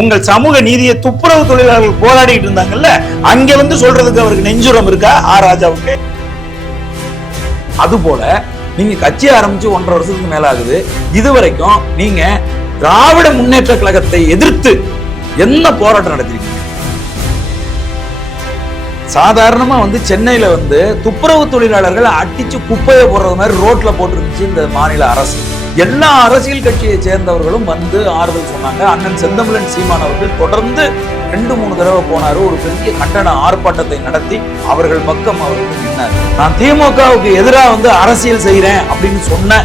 உங்கள் சமூக நீதியை துப்புரவு தொழிலாளர்கள் போராடிட்டு இருந்தாங்கல்ல, அங்க வந்து சொல்றதுக்கு அவருக்கு நெஞ்சுரம் இருக்கா ராஜாவுக்கு? அது போல நீங்க கட்சி ஆரம்பிச்சு 1.5 வருஷத்துக்கு மேல ஆகுது. இதுவரைக்கும் நீங்க திராவிட முன்னேற்ற கழகத்தை எதிர்த்து என்ன போராட்டம் நடத்திருக்கீங்க? சாதாரணமா வந்து சென்னையில வந்து துப்புரவு தொழிலாளர்கள் அடிச்சு குப்பையை போடுறது மாதிரி ரோட்ல போட்டுருந்துச்சு இந்த மாநில அரசு. எல்லா அரசியல் கட்சியை சேர்ந்தவர்களும் வந்து ஆறுதல் சொன்னாங்க. அண்ணன் செந்தமிழன் சீமான் அவர்கள் தொடர்ந்து 2-3 தடவை போனாரு. ஒரு பெரிய கண்டன ஆர்ப்பாட்டத்தை நடத்தி அவர்கள் பக்கம் அவர்கள் நின்னார். நான் திமுகவுக்கு எதிராக வந்து அரசியல் செய்யறேன் அப்படின்னு சொன்ன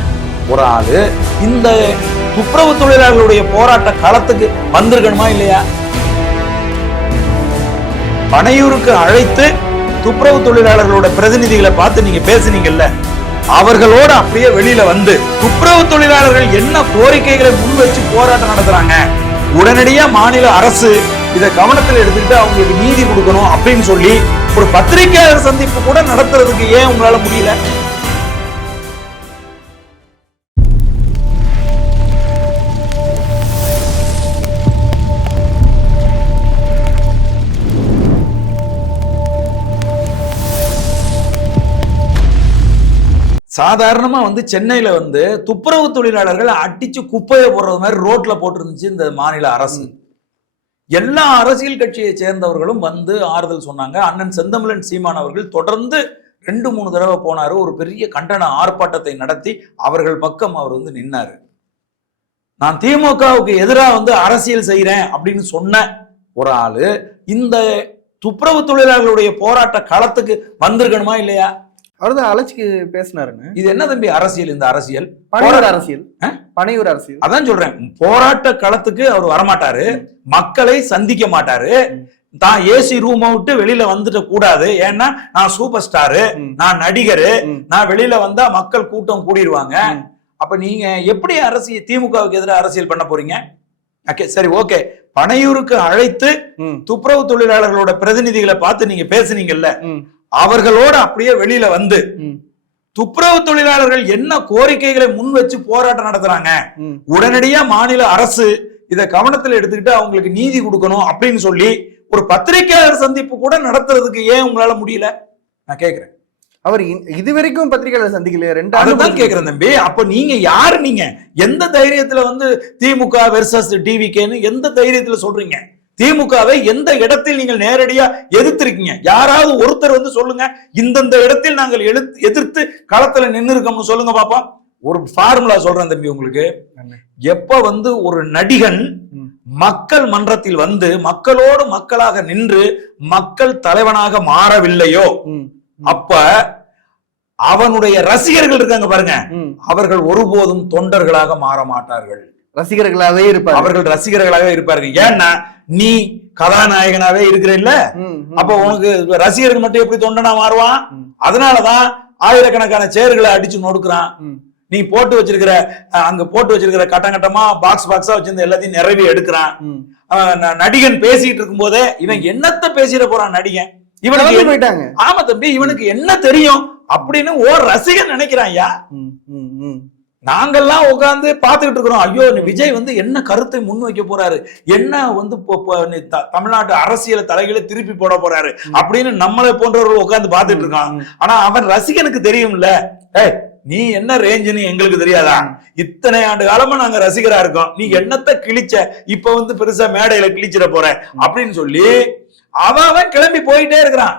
ஒரு ஆளு இந்த துப்புரவு தொழிலாளர்களுடைய போராட்ட களத்துக்கு வந்திருக்கணுமா இல்லையா? பனையூருக்கு அழைத்து துப்புரவு தொழிலாளர்களோட பிரதிநிதிகளை பார்த்து நீங்க பேசுனீங்கல்ல, அவர்களோட அப்படியே வெளியில வந்து துப்புரவு தொழிலாளர்கள் என்ன கோரிக்கைகளை முன் வச்சு போராட்டம் நடத்துறாங்க, உடனடியா மாநில அரசு இதை கவனத்தில் எடுத்துக்கிட்டு அவங்களுக்கு நீதி கொடுக்கணும் அப்படின்னு சொல்லி ஒரு பத்திரிகையாளர் சந்திப்பு கூட நடத்துறதுக்கு ஏன் உங்களால முடியல? சாதாரணமா வந்து சென்னையில வந்து துப்புரவு தொழிலாளர்கள் அடிச்சு குப்பையை போடுறது மாதிரி ரோட்ல போட்டுருந்துச்சு இந்த மாநில அரசு. எல்லா அரசியல் கட்சியை சேர்ந்தவர்களும் வந்து ஆறுதல் சொன்னாங்க. அண்ணன் செந்தமிழன் சீமான் அவர்கள் தொடர்ந்து 2-3 தடவை போனாரு. ஒரு பெரிய கண்டன ஆர்ப்பாட்டத்தை நடத்தி அவர்கள் பக்கம் அவர் வந்து நின்னாரு. நான் திமுகவுக்கு எதிராக வந்து அரசியல் செய்யறேன் அப்படின்னு சொன்ன ஒரு ஆளு இந்த துப்புரவு தொழிலாளர்களுடைய போராட்ட களத்துக்கு வந்திருக்கணுமா இல்லையா? அவர்தான் அழைச்சிக்கு பேசினாருன்னு. இது என்ன தம்பி அரசியல்? இந்த அரசியல் பனையூர் அரசியல், பனையூர் அரசியல். அதான் சொல்றேன், போராட்ட களத்துக்கு அவர் வரமாட்டாரு, மக்களை சந்திக்க மாட்டாரு, தான் ஏசி ரூம் விட்டு வெளியில வந்துட கூடாது. ஏன்னா நான் சூப்பர் ஸ்டாரு, நான் நடிகரு, நான் வெளியில வந்தா மக்கள் கூட்டம் கூடிடுவாங்க. அப்ப நீங்க எப்படி அரசியல் திமுகவுக்கு எதிராக அரசியல் பண்ண போறீங்க? சரி, ஓகே. பனையூருக்கு அழைத்து துப்புரவு தொழிலாளர்களோட பிரதிநிதிகளை பார்த்து நீங்க பேசுனீங்கல்ல, அவர்களோட அப்படியே வெளியில வந்து துப்புரவு தொழிலாளர்கள் என்ன கோரிக்கைகளை முன் வச்சு போராட்டம் நடத்துறாங்க, உடனடியா மாநில அரசு இதை கவனத்தில் எடுத்துக்கிட்டு அவங்களுக்கு நீதி கொடுக்கணும் அப்படின்னு சொல்லி ஒரு பத்திரிகையாளர் சந்திப்பு கூட நடத்துறதுக்கு ஏன் உங்களால முடியல? நான் கேக்குறேன். அவர் இதுவரைக்கும் பத்திரிகையாளர் சந்திக்கலையே. 2 ஆண்டு கேக்குறேன் தம்பி. அப்ப நீங்க யாரு? நீங்க எந்த தைரியத்துல வந்து திமுக வெர்சஸ் டிவிகேன்னு எந்த தைரியத்துல சொல்றீங்க? திமுகவை எந்த இடத்தில் நீங்கள் நேரடியா எதிர்த்திருக்கீங்க? யாராவது ஒருத்தர் வந்து சொல்லுங்க, இந்தந்த இடத்தில் நாங்கள் எதிர்த்து களத்துல நின்று இருக்கோம்னு சொல்லுங்க பாப்பா. ஒரு ஃபார்முலா சொல்றேன் தம்பி உங்களுக்கு. எப்ப வந்து ஒரு நடிகன் மக்கள் மன்றத்தில் வந்து மக்களோடு மக்களாக நின்று மக்கள் தலைவனாக மாறவில்லையோ, அப்ப அவனுடைய ரசிகர்கள் இருக்காங்க பாருங்க, அவர்கள் ஒருபோதும் தொண்டர்களாக மாற மாட்டார்கள். ரசிகர்களாவே இருப்பார்கள். அவர்கள் ரசிகர்களாகவே இருப்பார்கள். ஏன்னா நீ கதாநாயகனாவே இருக்கிற இல்ல, அப்ப உனக்கு ரசிகர்கள் மட்டும் எப்படி தொண்டனா மாறுவான்? அதனாலதான் ஆயிரக்கணக்கான சேர்களை அடிச்சு நொடுக்குறான். நீ போட்டு வச்சிருக்கிற அங்க போட்டு வச்சிருக்கிற கட்டங்கட்டமா பாக்ஸா வச்சிருந்த எல்லாத்தையும் நிறைவே எடுக்கிறான். நடிகன் பேசிட்டு இருக்கும் போதே இவன் என்னத்த பேசிட போறான் நடிகன், இவனுக்கு போயிட்டாங்க. ஆமா தம்பி, இவனுக்கு என்ன தெரியும் அப்படின்னு ஓர் ரசிகன் நினைக்கிறான். ஐயா, நாங்கெல்லாம் உட்கார்ந்து பாத்துக்கிட்டு இருக்கிறோம். ஐயோ, விஜய் வந்து என்ன கருத்தை முன் வைக்க போறாரு, என்ன வந்து தமிழ்நாட்டு அரசியல் தலைகளை திருப்பி போட போறாரு அப்படின்னு நம்மளை போன்றவர்கள் உட்கார்ந்து பாத்துட்டு இருக்கான். ஆனா அவன் ரசிகனுக்கு தெரியும்ல, நீ என்ன ரேஞ்சுன்னு எங்களுக்கு தெரியாதா? இத்தனை ஆண்டு காலமா நாங்க ரசிகரா இருக்கோம், நீ என்னத்த கிழிச்ச, இப்ப வந்து பெருசா மேடையில கிழிச்சிட போற அப்படின்னு சொல்லி அவன் கிளம்பி போயிட்டே இருக்கிறான்.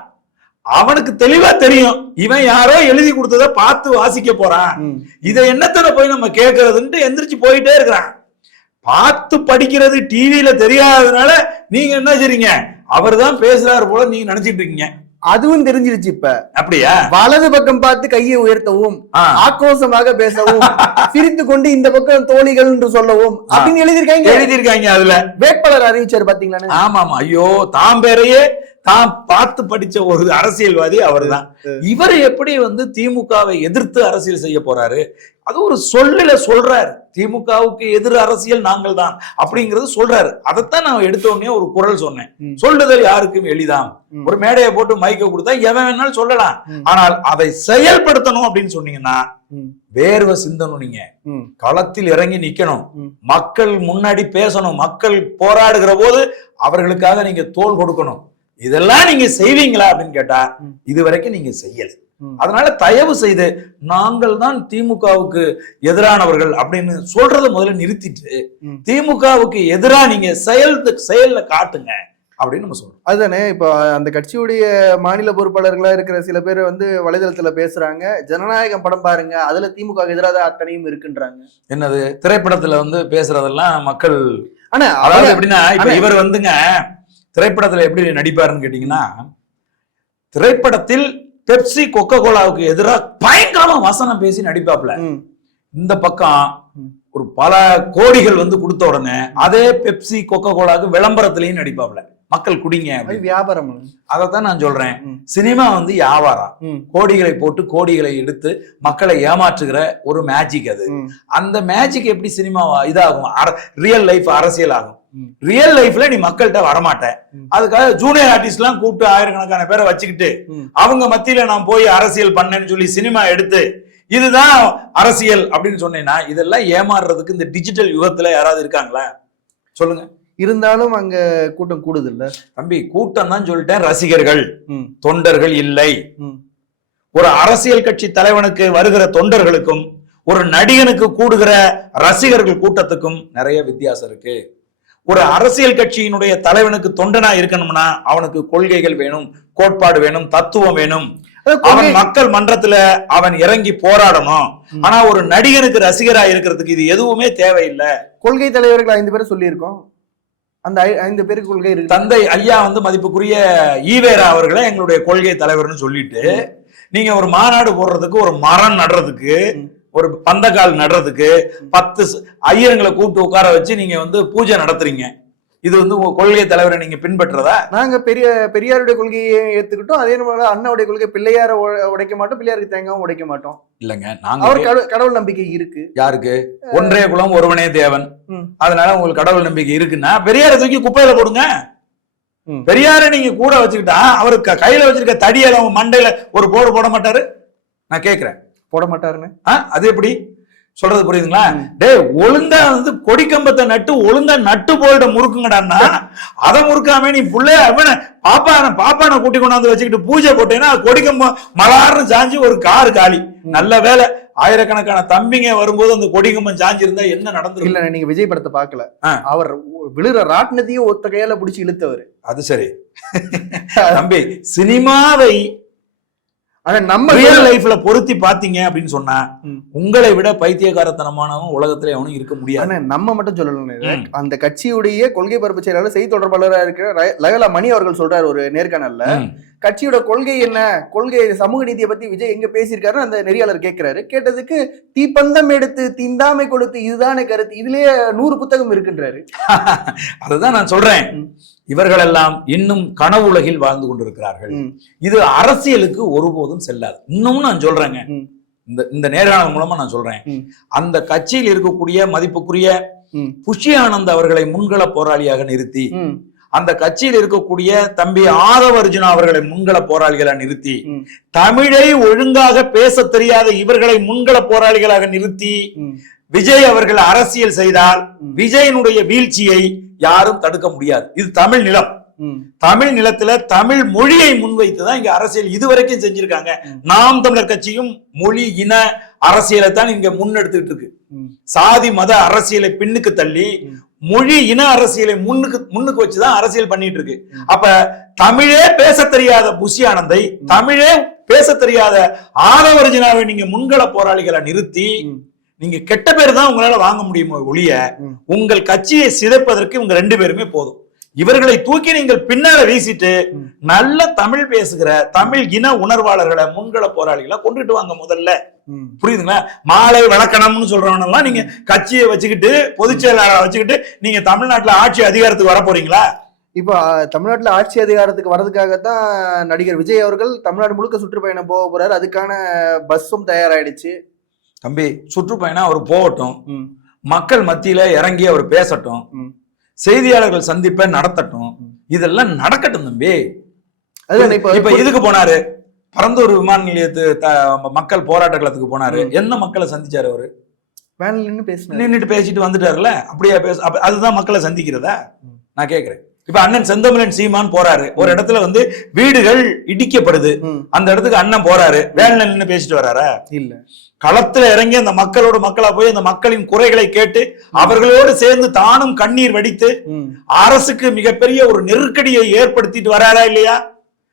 அவனுக்கு தெளிவா தெரியும் இவன் யாரோ எழுதி கொடுத்தத பார்த்து வாசிக்க போறான், இதை என்னத்தன போய் நம்ம கேட்கறதுன்ட்டு எந்திரிச்சு போயிட்டே இருக்கிறான். பார்த்து படிக்கிறது டிவியில தெரியாததுனால நீங்க என்ன செய்றீங்க, அவர் தான் பேசுறாரு போல நீங்க நினைச்சிட்டு இருக்கீங்க. அதுவும் தெரிஞ்சிருச்சு இப்ப. அப்படியா? வலது பக்கம் பார்த்து கையை உயர்த்தவும், ஆக்ரோஷமாக பேசவும், சிரித்து கொண்டு இந்த பக்கம் தோழிகள் என்று சொல்லவும் அப்படின்னு எழுதியிருக்காங்க. அதுல வேட்பாளர் அறிவிச்சாரு பாத்தீங்களா? ஆமா. ஐயோ, தாம் பேரையே தான் பார்த்து படிச்ச ஒரு அரசியல்வாதி அவர்தான். இவர் எப்படி திமுகவை எதிர்த்து அரசியல் செய்ய போறாரு? அது ஒரு சொல்லுல சொல்றாரு, திமுகவுக்கு எதிர் அரசியல் நாங்கள் தான் அப்படிங்கறது சொல்றாரு. அதைத்தான் நான் எடுத்த உடனே ஒரு குரல் சொன்னேன். சொல்லுதல் யாருக்கும் எளிதாம். ஒரு மேடையை போட்டு மைக்க கொடுத்தா எவன் வேணாலும் சொல்லலாம். ஆனால் அதை செயல்படுத்தணும் அப்படின்னு சொன்னீங்கன்னா வேர்வை சிந்தணும். நீங்க களத்தில் இறங்கி நிக்கணும், மக்கள் முன்னாடி பேசணும், மக்கள் போராடுகிற போது அவர்களுக்காக நீங்க தோள் கொடுக்கணும். இதெல்லாம் நீங்க செய்வீங்களா அப்படின்னு கேட்டா இதுவரைக்கும் நீங்க செய்யல. அதனால தயவு செய்து நாங்கள் தான் திமுகவுக்கு எதிரானவர்கள் அப்படின்னு சொல்றதை முதல்ல நிறுத்திட்டு திமுகவுக்கு எதிராக நீங்க செயல்ல காட்டுங்க அப்படின்னு நம்ம சொல்றோம். அதுதானே இப்ப அந்த கட்சியுடைய மாநில பொறுப்பாளர்களா இருக்கிற சில பேர் வலைதளத்துல பேசுறாங்க, ஜனநாயகம் படம் பாருங்க, அதுல திமுக எதிராக அத்தனையும் இருக்குன்றாங்க. என்னது திரைப்படத்துல பேசுறதெல்லாம் மக்கள். ஆனா அதாவது எப்படின்னா இப்ப இவர் திரைப்படத்துல எப்படி நடிப்பாருன்னு கேட்டீங்கன்னா, திரைப்படத்தில் பெப்சி கொக்கோ கோலாவுக்கு எதிராக பயங்கரமா வசனம் பேசி நடிப்பாப்ல. இந்த பக்கம் ஒரு பல கோடிகள் கொடுத்த உடனே அதே பெப்சி கொக்கோ கோலாவுக்கு விளம்பரத்திலையும் நடிப்பாப்ல. மக்கள் குடிங்க, வியாபாரம். அதைத்தான் நான் சொல்றேன். சினிமா வியாபாரம், கோடிகளை போட்டு கோடிகளை எடுத்து மக்களை ஏமாற்றுகிற ஒரு மேஜிக். அது அந்த மேஜிக் எப்படி சினிமா இதாகும், ரியல் லைஃப் அரசியல் ஆகும். ரியல் லைஃப்ல நீ மக்கள்கிட்ட வரமாட்ட. அதுக்காக ஜூனியர் ஆர்டிஸ்ட் எல்லாம் கூப்பிட்டு ஆயிரக்கணக்கான பேரை வச்சுக்கிட்டு அவங்க மத்தியில நான் போய் அரசியல் பண்ணேன்னு சொல்லி சினிமா எடுத்து இதுதான் அரசியல் அப்படின்னு சொன்னேன்னா இதெல்லாம் ஏமாறுறதுக்கு இந்த டிஜிட்டல் யுகத்துல யாராவது இருக்காங்களா சொல்லுங்க? இருந்தாலும் அங்க கூட்டம் கூடுது இல்ல தம்பி. கூட்டம் தான் சொல்லிட்டேன், ரசிகர்கள் தொண்டர்கள் இல்லை. ஒரு அரசியல் கட்சி தலைவனுக்கு வருகிற தொண்டர்களுக்கும் ஒரு நடிகனுக்கு கூடுகிற ரசிகர்கள் கூட்டத்துக்கும் நிறைய வித்தியாசம் இருக்கு. ஒரு அரசியல் கட்சியினுடைய தலைவனுக்கு தொண்டனா இருக்கணும்னா அவனுக்கு கொள்கைகள் வேணும், கோட்பாடு வேணும், தத்துவம் வேணும். அவன் மக்கள் மன்றத்துல அவன் இறங்கி போராடணும். ஆனா ஒரு நடிகனுக்கு ரசிகரா இருக்கிறதுக்கு இது எதுவுமே தேவையில்லை. கொள்கை தலைவர்கள் 5 பேரை சொல்லி இருக்கோம். அந்த 5 பேருக்கு கொள்கை இருக்கு. தந்தை ஐயா மதிப்புக்குரிய ஈவேரா அவர்களை எங்களுடைய கொள்கை தலைவர்னு சொல்லிட்டு நீங்க ஒரு மாநாடு போடுறதுக்கு, ஒரு மரம் நடுறதுக்கு, ஒரு பந்தக்கால் நடுறதுக்கு 10 ஐயர்களை கூப்பிட்டு உட்கார வச்சு நீங்க பூஜை நடத்துறீங்க. இது உங்க கொள்கை தலைவரை நீங்க பின்பற்றதா? நாங்க பெரியாருடைய கொள்கையை ஏத்துக்கிட்டோம். அதே போல அண்ணாவுடைய கொள்கை பிள்ளையார உடைக்க மாட்டோம், பிள்ளையாருக்கு தேங்காவும் உடைக்க மாட்டோம். இல்லங்க, அவர் கடவுள் நம்பிக்கை இருக்கு. யாருக்கு? ஒன்றே குலம் ஒருவனே தேவன். அதனால உங்களுக்கு கடவுள் நம்பிக்கை இருக்குன்னா பெரியாரை தூக்கி குப்பையில போடுங்க. பெரியாரை நீங்க கூட வச்சுக்கிட்டா அவருக்கு கையில வச்சிருக்க தடியில அவங்க மண்டையில ஒரு போடு போட மாட்டாரு? நான் கேக்குறேன், போட மாட்டாருன்னு. அது எப்படி சொல்றது புரியுதுங்களா? டே ஒழுங்கா கொடிக்கம்பத்தை நட்டு ஒழுங்கா நட்டு போயிட்ட முறுக்குங்கடான்னா அதை முறுக்காம நீ புள்ளைய பாப்பான கூட்டி கொண்டாந்து வச்சுக்கிட்டு பூஜை போட்டேன்னா கொடிக்கம்பம் மலார்னு சாஞ்சி ஒரு காரு காலி. நல்ல வேலை ஆயிரக்கணக்கான தம்பிங்க வரும்போது அந்த கொடிக்கம்பம் சாஞ்சி இருந்தா என்ன நடந்துரும்? இல்ல, நீங்க விஜய் படத்தை பாக்கல. அவர் விழுற ராட்டினத்தையும் ஒத்த கையால பிடிச்சி இழுத்தவர். அது சரி தம்பி. சினிமாவை ஆனா நம்ம ரியல் லைஃப்ல பொருத்தி பாத்தீங்க அப்படின்னு சொன்னா உங்களை விட பைத்தியக்காரத்தனமானவன் உலகத்துல எவனும் இருக்க முடியாது. நம்ம மட்டும் சொல்லணும். அந்த கட்சியுடைய கொள்கை பரப்பு செயலாளர், செய்தி தொடர்பாளராக இருக்கிற லயோலா மணி அவர்கள் சொல்றாரு ஒரு நேர்காணல்ல, கட்சியோட கொள்கை என்ன, கொள்கை சமூக நீதியை பத்தி விஜய் எங்க பேசியிருக்காருன்னு அந்த நெறியாளர் கேட்கிறாரு. கேட்டதுக்கு தீப்பந்தம் எடுத்து தீண்டாமை கொடுத்து இதுதானே கருத்து, இதுலயே 100 புத்தகம் இருக்குன்றாரு. அதுதான் நான் சொல்றேன், இவர்கள் எல்லாம் இன்னும் கனவு உலகில் வாழ்ந்து கொண்டிருக்கிறார்கள். இது அரசியலுக்கு ஒருபோதும் செல்லாது. இன்னும் நான் சொல்றேங்க, இந்த நேர்காணல் மூலமா நான் சொல்றேன், அந்த கட்சியில் இருக்கக்கூடிய மதிப்புக்குரிய புஷி ஆனந்த் அவர்களை முன்கள போராளியாக நிறுத்தி, அந்த கட்சியில் இருக்கக்கூடிய தம்பி ஆதவ அர்ஜுனா அவர்களை முன்கள போராளிகளாக நிறுத்தி, தமிழை ஒழுங்காக பேச தெரியாத இவர்களை முன்கள போராளிகளாக நிறுத்தி விஜய் அவர்கள் அரசியல் செய்தால் விஜயனுடைய வீழ்ச்சியை யாரும் தடுக்க முடியாது. இது தமிழ் நிலம். தமிழ் நிலத்துல தமிழ் மொழியை முன்வைத்துதான் இங்க அரசியல் இதுவரைக்கும் செஞ்சிருக்காங்க. நாம் தமிழர் கட்சியும் மொழி இன அரசியலை தான் இங்க முன்னெடுத்துட்டு இருக்கு. சாதி மத அரசியலை பின்னுக்கு தள்ளி மொழி இன அரசியலை முன்னுக்கு வச்சுதான் அரசியல் பண்ணிட்டு இருக்கு. அப்ப தமிழே பேச தெரியாத புஷி ஆனந்தை, தமிழே பேச தெரியாத ஆதவ அர்ஜுனாவை நீங்க முன்கள போராளிகளை நிறுத்தி நீங்க கெட்ட பேர் தான் உங்களால வாங்க முடியுமோ ஒழிய உங்கள் கட்சியை சிதைப்பதற்கு இவங்க 2 பேருமே போதும். இவர்களை தூக்கி நீங்கள் பின்னால வீசிட்டு நல்ல தமிழ் பேசுகிற தமிழ் இன உணர்வாளர்களை முன்கள போராளிகளை கொண்டுட்டு வாங்க முதல்ல. புரியுதுங்களா? மாலை வழக்கணம்னு சொல்றவன எல்லாம் நீங்க கட்சியை வச்சுக்கிட்டு பொதுச் செயலாளரை வச்சுக்கிட்டு நீங்க தமிழ்நாட்டுல ஆட்சி அதிகாரத்துக்கு வர போறீங்களா? இப்போ தமிழ்நாட்டுல ஆட்சி அதிகாரத்துக்கு வர்றதுக்காகத்தான் நடிகர் விஜய் அவர்கள் தமிழ்நாடு முழுக்க சுற்றுப்பயணம் போக போறாரு. அதுக்கான பஸ்ஸும் தயாராயிடுச்சு. தம்பி, சுற்றுப்பயணம் அவர் போகட்டும், மக்கள் மத்தியில இறங்கி அவர் பேசட்டும், செய்தியாளர்கள் சந்திப்பை நடத்தட்டும், இதெல்லாம் நடக்கட்டும் தம்பி. இப்ப இதுக்கு போனாரு, பரந்தூர் விமான நிலையத்து மக்கள் போராட்ட களத்துக்கு போனாரு. என்ன மக்களை சந்திச்சாரு அவரு? நின்னுட்டு பேசிட்டு வந்துட்டாருல, அப்படியா அதுதான் மக்களை சந்திக்கிறதா? நான் கேக்குறேன். இப்ப அண்ணன் செந்தமிழன் சீமான் போறாரு, ஒரு இடத்துல வந்து வீடுகள் இடிக்கப்படுது, அந்த இடத்துக்கு அண்ணன் போறாரு, வேலையில நின்று பேசிட்டு வர்றாரா? இல்ல. களத்துல இறங்கி அந்த மக்களோட மக்களா போய் அந்த மக்களின் குறைகளை கேட்டு அவர்களோடு சேர்ந்து தானும் கண்ணீர் வடித்து அரசுக்கு மிகப்பெரிய ஒரு நெருக்கடியை ஏற்படுத்திட்டு வராரா இல்லையா?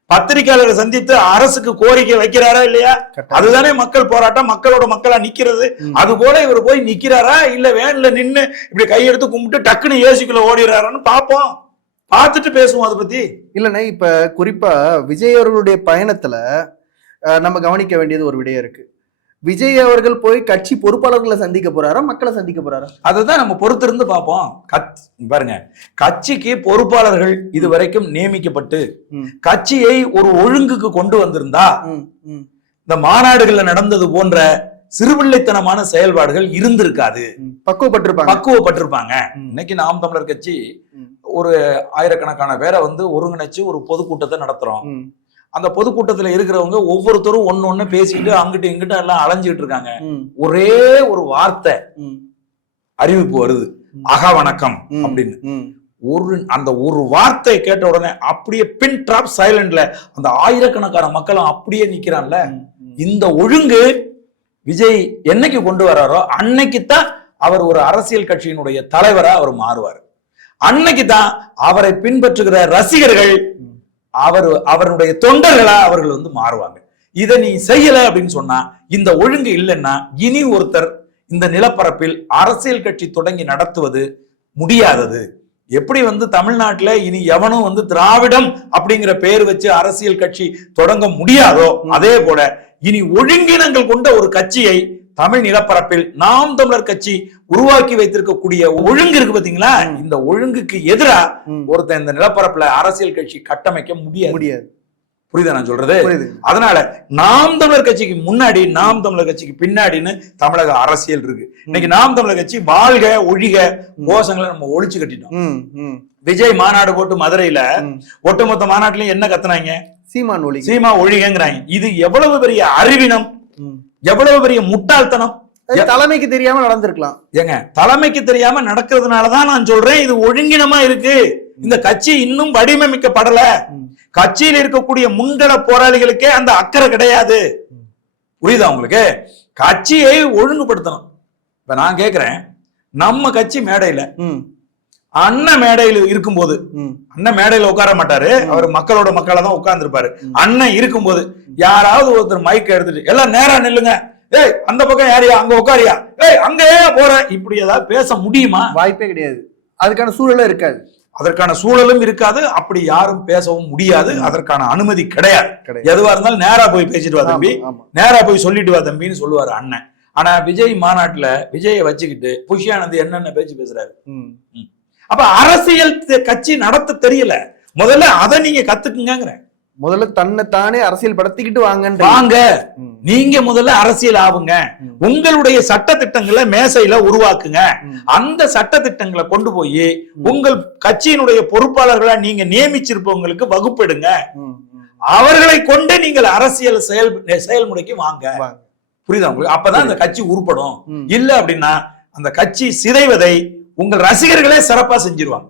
பத்திரிகையாளரை சந்தித்து அரசுக்கு கோரிக்கை வைக்கிறாரா இல்லையா? அதுதானே மக்கள் போராட்டம், மக்களோட மக்களா நிக்கிறது. அது போல இவர் போய் நிக்கிறாரா, இல்ல வேன்ல நின்னு இப்படி கையெடுத்து கும்பிட்டு டக்குன்னு ஏசிக்குள்ள ஓடிறாரான்னு பாப்போம், பார்த்துட்டு பேசுவோம் அதை பத்தி. இல்லண்ணே, இப்ப குறிப்பா விஜய் அவர்களுடைய பயணத்துல நம்ம கவனிக்க வேண்டியது ஒரு விடயம் இருக்கு. விஜய் அவர்கள் போய் கட்சி பொறுப்பாளர்களை சந்திக்க போறாரா, மக்களை சந்திக்க போறாரா? அதுதான் நம்ம பொறுத்திருந்து பார்ப்போம். பாருங்க, கட்சிக்கு பொறுப்பாளர்கள் இதுவரைக்கும் நியமிக்கப்பட்டு கட்சியை ஒரு ஒழுங்குக்கு கொண்டு வந்திருந்தா இந்த மாநாடுகள்ல நடந்தது போன்ற சிறுபிள்ளைத்தனமான செயல்பாடுகள் இருந்திருக்காது, பக்குவப்பட்டிருப்பாங்க. இன்னைக்கு நாம் தமிழர் கட்சி ஒரு ஆயிரக்கணக்கான பேரை வந்து ஒருங்கிணைச்சு ஒரு பொதுக்கூட்டத்தை நடத்துறோம். அந்த பொதுக்கூட்டத்துல இருக்கிறவங்க ஒவ்வொருத்தரும் ஒன்னு பேசிட்டு அங்கிட்டு இங்கிட்ட எல்லாம் அலைஞ்சிட்டு இருக்காங்க. ஒரே ஒரு வார்த்தை அறிவிப்பு வருது, அக வணக்கம் அப்படின்னு. அந்த ஒரு வார்த்தை கேட்ட உடனே அப்படியே பின் டிராப் சைலண்ட்ல அந்த ஆயிரக்கணக்கான மக்களும் அப்படியே நிக்கிறான்ல. இந்த ஒழுங்கு விஜய் என்னைக்கு கொண்டு வர்றாரோ அன்னைக்குத்தான் அவர் ஒரு அரசியல் கட்சியினுடைய தலைவரா அவர் மாறுவார். அன்னைக்குதான் அவரை பின்பற்றுகிற ரசிகர்கள் அவருடைய தொண்டர்களா அவர்கள் வந்து மாறுவாங்க. இதை நீ செய்யல அப்படின்னு சொன்னா, இந்த ஒழுங்கு இல்லைன்னா இனி ஒருத்தர் இந்த நிலப்பரப்பில் அரசியல் கட்சி தொடங்கி நடத்துவது முடியாதது. எப்படி வந்து தமிழ்நாட்டுல இனி எவனும் வந்து திராவிடம் அப்படிங்கிற பெயர் வச்சு அரசியல் கட்சி தொடங்க முடியாதோ, அதே போல இனி ஒழுங்கினங்கள் கொண்ட ஒரு கட்சியை தமிழ் நிலப்பரப்பில் நாம் தமிழர் கட்சி உருவாக்கி வைத்திருக்கக்கூடிய ஒழுங்கு இருக்கு பாத்தீங்களா, இந்த ஒழுங்குக்கு எதிரா ஒருத்தன் இந்த நிலப்பரப்புல அரசியல் கட்சி கட்டமைக்க முடியாது. புரியுதா நான் சொல்றது? அதனால நாம் தமிழர் கட்சிக்கு முன்னாடி, நாம் தமிழர் கட்சிக்கு பின்னாடின்னு தமிழக அரசியல் இருக்கு. இன்னைக்கு நாம் தமிழர் கட்சி வாழ்க ஒழிக கோஷங்களை நம்ம ஒழிச்சு கட்டிட்டோம். விஜய் மாநாடு போட்டு மதுரையில ஒட்டுமொத்த மாநாட்டிலையும் என்ன கத்துனாங்க? சீமா ஒழிகங்கிறாங்க. இது எவ்வளவு பெரிய அறிவினம், எவ்வளவு பெரிய முட்டாள்தனம். தலைமைக்கு தெரியாம நடந்திருக்கலாம். ஏங்க, தலைமைக்கு தெரியாம நடக்கிறதுனாலதான் நான் சொல்றேன் இது ஒழுங்கினமா இருக்கு. இந்த கட்சி இன்னும் வடிவமைக்கப்படல. கட்சியில் இருக்கக்கூடிய முன்கள போராளிகளுக்கே அந்த அக்கறை கிடையாது. புரியுதா உங்களுக்கு? கட்சியை ஒழுங்குபடுத்தணும். இப்ப நான் கேக்குறேன், நம்ம கட்சி மேடையில அண்ணன் மேடையில் இருக்கும்போது, அண்ணன் மேடையில உட்கார மாட்டாரு, அவர் மக்களோட மக்களா தான் உட்கார்ந்து இருப்பாரு. அண்ணன் இருக்கும்போது யாராவது ஒருத்தர் மைக் எடுத்துட்டு எல்லாம் நேரா நில்லுங்க, ஏய் அந்த பக்கம் யாரியா, அங்க உட்காரியா, ஏய் அங்கே போற, இப்படி ஏதாவது பேச முடியுமா? வாய்ப்பே கிடையாது. அதுக்கான சூழலும் இருக்காது. அதற்கான சூழலும் இருக்காது. அப்படி யாரும் பேசவும் முடியாது. அதற்கான அனுமதி கிடையாது. எதுவா இருந்தாலும் நேரா போய் பேசிட்டு வா தம்பி, நேரா போய் சொல்லிட்டு வா தம்பின்னு சொல்லுவாரு அண்ணன். ஆனா விஜய் மாநாட்டுல விஜயை வச்சுக்கிட்டு புஷ்யானந்த் என்னென்ன பேச்சு பேசுறாரு. அப்ப அரசியல் கட்சி நடத்த தெரியல. முதல்ல அதை நீங்க கத்துக்குங்க. முதல்ல தன்னை தானே அரசியல் படுத்திக்கிட்டு வாங்க. நீங்க முதல்ல அரசியல் ஆகுங்க. உங்களுடைய சட்ட திட்டங்களை மேசையில உருவாக்குங்க. அந்த சட்ட திட்டங்களை கொண்டு போய் உங்கள் கட்சியினுடைய பொறுப்பாளர்களா நீங்க நியமிச்சிருப்பவங்களுக்கு வகுப்பெடுங்க. அவர்களை கொண்டு நீங்கள் அரசியல் செயல்முறைக்கு வாங்க. புரியுதா உங்களுக்கு? அப்பதான் அந்த கட்சி உருப்படும். இல்ல அப்படின்னா அந்த கட்சி சிதைவதை உங்கள் ரசிகர்களே சிறப்பா செஞ்சிருவாங்க.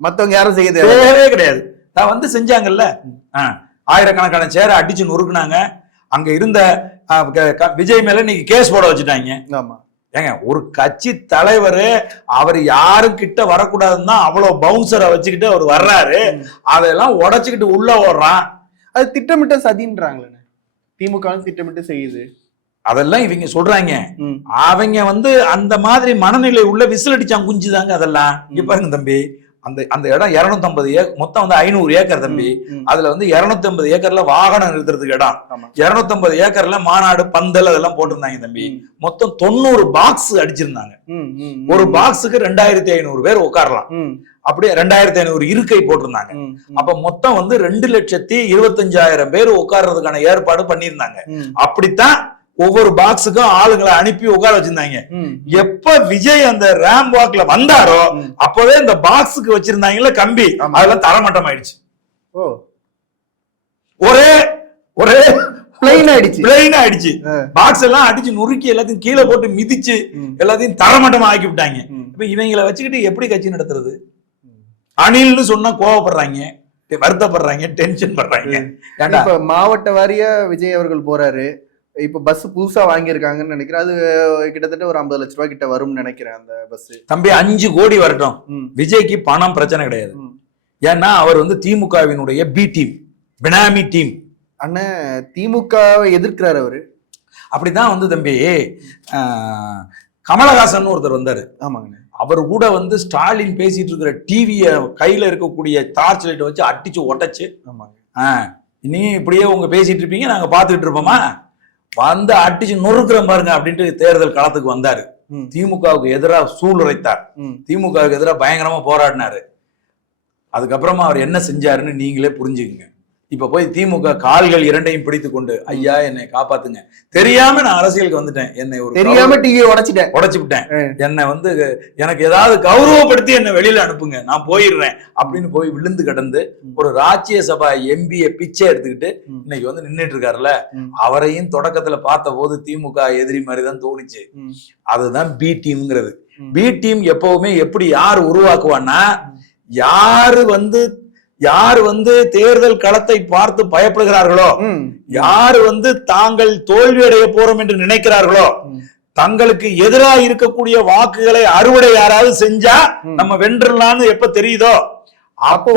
மத்தவங்க யாரும் செய்ய தேவையே கிடையாது. நான் வந்து செஞ்சாங்கல்ல, ஆயிரக்கணக்கான சேரை அடிச்சு நொறுக்குனாங்க. அங்க இருந்த விஜய் மேல இன்னைக்கு கேஸ் போட வச்சுட்டாங்க. ஏங்க, ஒரு கட்சி தலைவர் அவர் யாரும் கிட்ட வரக்கூடாதுன்னு தான் அவ்வளவு பவுன்சரை வச்சுக்கிட்டு அவர் வர்றாரு. அதெல்லாம் உடைச்சுக்கிட்டு உள்ள ஓடுறான். அது திட்டமிட்ட சதின்றாங்களே, திமுக திட்டமிட்டு செய்யுது. அதெல்லாம் இவங்க சொல்றாங்க. அவங்க வந்து அந்த மாதிரி மனநிலை உள்ள விசில் அடிச்சாங்க குஞ்சுதாங்க. அதெல்லாம் இங்க பாருங்க தம்பி, அந்த அந்த இடம் 250 மொத்தம் வந்து 500 ஏக்கர் தம்பி. அதுல வந்து 250 ஏக்கர்ல வாகனம் நிறுத்துறதுக்கு இடம், 250 ஏக்கர்ல மாநாடு பந்தல் அதெல்லாம் போட்டிருந்தாங்க தம்பி. மொத்தம் 90 பாக்ஸ் அடிச்சிருந்தாங்க. ஒரு பாக்ஸுக்கு 2500 பேர் உட்காரலாம். அப்படியே 2500 இருக்கை போட்டிருந்தாங்க. அப்ப மொத்தம் வந்து 2,25,000 பேர் உட்கார்றதுக்கான ஏற்பாடு பண்ணியிருந்தாங்க. அப்படித்தான் ஒவ்வொரு பாக்ஸுக்கும் ஆளுங்களை அனுப்பி உட்கார வச்சிருந்தாங்க. எப்ப விஜய் அந்த ரேம் வாக்ல வந்தாரோ அப்பவே இந்த பாக்ஸுக்கு வச்சிருந்தாங்கல்ல கம்பி, அதெல்லாம் தரமட்டம் ஆயிடுச்சு. ஒரே ஒரே பிளைன் ஆயிடுச்சு. பாக்ஸ் எல்லாம் அடிச்சு நொறுக்கி எல்லாத்தையும் கீழே போட்டு மிதிச்சு எல்லாத்தையும் தரமட்டமா ஆக்கி விட்டாங்க. இப்ப இவங்களை வச்சுக்கிட்டு எப்படி கட்சி நடத்துறது? அணில்னு சொன்னா கோவப்படுறாங்க, வருத்தப்படுறாங்க, டென்ஷன் பண்றாங்க. இப்ப மாவட்ட வாரியா விஜய் அவர்கள் போறாரு. இப்ப பஸ் புதுசா வாங்கியிருக்காங்கன்னு நினைக்கிறேன். அது கிட்டத்தட்ட ஒரு 50 லட்ச ரூபாய் கிட்ட வரும்னு நினைக்கிறேன் அந்த பஸ். தம்பி 5 கோடி வரட்டும், விஜய்க்கு பணம் பிரச்சனை கிடையாது. ஏன்னா அவர் வந்து திமுகவினுடைய பி டீம், பினாமி டீம். அண்ணன் திமுகவை எதிர்க்கிறாரு அவரு. அப்படிதான் வந்து தம்பி கமலஹாசன் ஒருத்தர் வந்தாரு. ஆமாங்க. அவர் கூட வந்து ஸ்டாலின் பேசிட்டு இருக்கிற டிவிய கையில இருக்கக்கூடிய டார்ச் லைட் வச்சு அடிச்சு உடைச்சு, நீ இப்படியே உங்க பேசிட்டு இருப்பீங்க, நாங்க பாத்துக்கிட்டு இருப்போமா, வந்து அடிச்சு நொறுக்குற பாருங்க அப்படின்ட்டு தேர்தல் களத்துக்கு வந்தாரு. திமுகவுக்கு எதிராக சூளுரைத்தார், திமுகவுக்கு எதிராக பயங்கரமா போராடினாரு. அதுக்கப்புறமா அவர் என்ன செஞ்சாருன்னு நீங்களே புரிஞ்சுக்குங்க. இப்ப போய் திமுக கால்கள் இரண்டையும் பிடித்து கொண்டு, ஐயா என்னை காப்பாத்துங்க, தெரியாம நான் அரசியலுக்கு வந்துட்டேன், என்னை ஒரு தெரியாம டிவியை உடைச்சு விட்டேன், என்னை வந்து எனக்கு ஏதாவது கௌரவப்படுத்தி என்னை வெளியில அனுப்புங்க, நான் போயிடுறேன் அப்படின்னு போய் விழுந்து கிடந்து ஒரு ராஜ்யசபா எம்பியை பிச்சை எடுத்துக்கிட்டு இன்னைக்கு வந்து நின்றுட்டு இருக்காருல்ல, அவரையும் தொடக்கத்துல பார்த்த போது திமுக எதிரி மாதிரிதான் தோணுச்சு. அதுதான் பி டீம்ங்கிறது. பி டீம் எப்பவுமே எப்படி யார் உருவாக்குவான்னா, யாரு வந்து தேர்தல் களத்தை பார்த்து பயப்படுகிறார்களோ, யாரு வந்து தாங்கள் தோல்வி அடைய போறோம் என்று நினைக்கிறார்களோ, தங்களுக்கு எதிராக இருக்கக்கூடிய வாக்குகளை அறுவடை யாராவது செஞ்சா நம்ம வென்றலாம்னு எப்ப தெரியுதோ அப்போ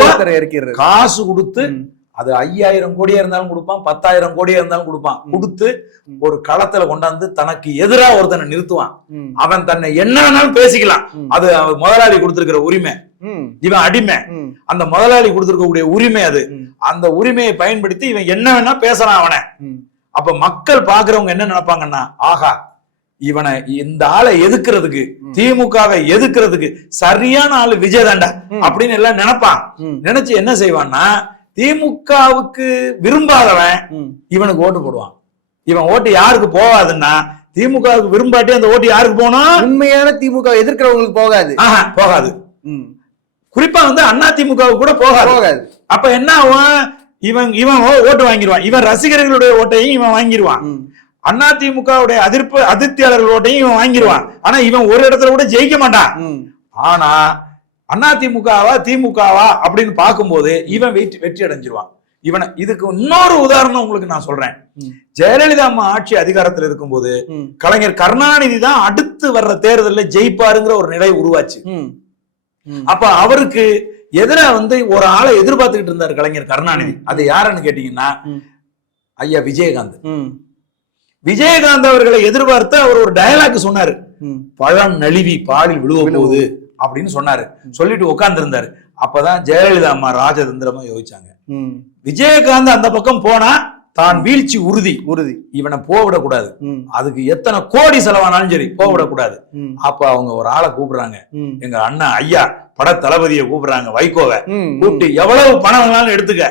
காசு கொடுத்து, அது 5000 கோடியா இருந்தாலும் கொடுப்பான், 10,000 கோடியா இருந்தாலும் கொடுப்பான், கொடுத்து ஒரு களத்துல கொண்டாந்து தனக்கு எதிராக ஒருத்தனை நிறுத்துவான். அவன் தன்னை என்ன வேணாலும் பேசிக்கலாம், அது முதலாளி கொடுத்திருக்கிற உரிமை, இவன் அடிமை, அந்த முதலாளி கொடுத்திருக்கக்கூடிய உரிமை அது. அந்த உரிமையை பயன்படுத்தி இவன் என்ன வேணா பேசலாம் அவனை. அப்ப மக்கள் பாக்குறவங்க என்ன நினைப்பாங்கன்னா, ஆகா இவனை இந்த ஆளை எதுக்குறதுக்கு, திமுகவை எதுக்குறதுக்கு சரியான ஆளு விஜய் தாண்டா அப்படின்னு எல்லாம் நினைப்பான். நினைச்சு என்ன செய்வான்னா, திமுகவுக்கு விரும்பாதவன் இவனுக்கு ஓட்டு போடுவான். இவன் ஓட்டு யாருக்கு போகாதுன்னா, திமுகவுக்கு விரும்பாட்டி அந்த ஓட்டு யாருக்கு போகணும், உண்மையான திமுக எதிர்க்கிறவங்களுக்கு போகாது. போகாது. குறிப்பா வந்து அண்ணா திமுகவுக்கு கூட போகாது. அப்ப என்ன ஆகும், இவன் ஓட்டு வாங்கிடுவான், இவன் ரசிகர்களுடைய ஓட்டையும் இவன் வாங்கிடுவான், அண்ணா திமுகவுடைய அதிர்த்தியாளர்கள் ஓட்டையும் இவன் வாங்கிடுவான். ஆனா இவன் ஒரு இடத்துல கூட ஜெயிக்க மாட்டான். ஆனா அண்ணா திமுகவா அப்படின்னு பார்க்கும்போது இவன் வெற்றி அடைஞ்சிருவான். இதுக்கு இன்னொரு உதாரணம் உங்களுக்கு நான் சொல்றேன். ஜெயலலிதா அம்மா ஆட்சி அதிகாரத்தில் இருக்கும்போது கலைஞர் கருணாநிதி தான் அடுத்து வர்ற தேர்தலில் ஜெயிப்பாருங்கிற ஒரு நிலை உருவாச்சு. அப்ப அவருக்கு எதிராக வந்து ஒரு ஆளை எதிர்பார்த்துக்கிட்டு இருந்தார் கலைஞர் கருணாநிதி. அது யாருன்னு கேட்டீங்கன்னா, ஐயா விஜயகாந்த் அவர்களை எதிர்பார்த்து அவர் ஒரு டயலாக் சொன்னாரு, பழம் நழுவி பாலில் விழுவ போகுது அப்படின்னு சொன்னாரு. சொல்லிட்டு உட்கார்ந்து இருந்தாரு. அப்பதான் ஜெயலலிதா அம்மா ராஜதந்திரமா யோசிச்சாங்க, விஜயகாந்த் அந்த பக்கம் போனா தான் வீழ்ச்சி உறுதி, இவனை போவிடக்கூடாது, அதுக்கு எத்தனை கோடி செலவானாலும் சரி போவிடக்கூடாது. அப்ப அவங்க ஒரு ஆளை கூப்பிடுறாங்க, எங்க அண்ணா ஐயா பட தளபதியை கூப்பிடுறாங்க, வைகோவை கூப்பிட்டு எவ்வளவு பணம் வேணாலும் எடுத்துக்க,